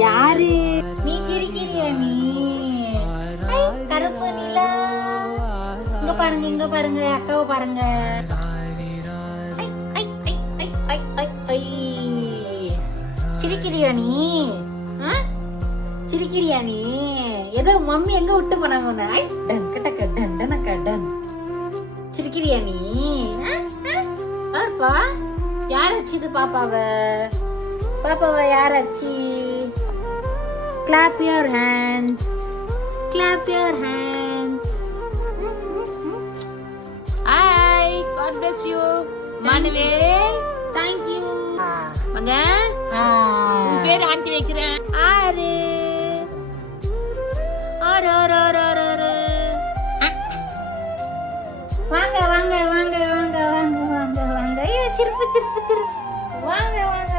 யாரு நீ சிரிக்கிறியா நீ? ஐ, கருப்பு நிலா. இங்க பாருங்க, இங்க பாருங்க, அக்காவை பாருங்க. ஐ, ஐ, ஐ, ஐ, ஐ, ஐ, ஐ. சிரிக்கிறியா நீ? ஆ? சிரிக்கிறியா நீ? ஏதோ மம்மி எங்க விட்டு போனாங்க உன்னை? ஐ, டன் கட்டக்க டன் டனக்க டன். சிரிக்கிறியா நீ? பாப்பா யார் அச்சுது பாப்பாவ? பாப்பாவ யார் அச்சி? Clap your hands. Clap your hands. Hi, God bless you. Manuel. Thank you. வாங்க. உன் பேர் ஆண்டி வைக்கிறேன். ஆறு. ஆறு ஆறு ஆறு ஆறு ஆறு. வாங்க வாங்க வாங்க வாங்க வாங்க வாங்க வாங்க. ஐயோ, சிரிப்பு சிரிப்பு சிரிப்பு. வாங்க வாங்க.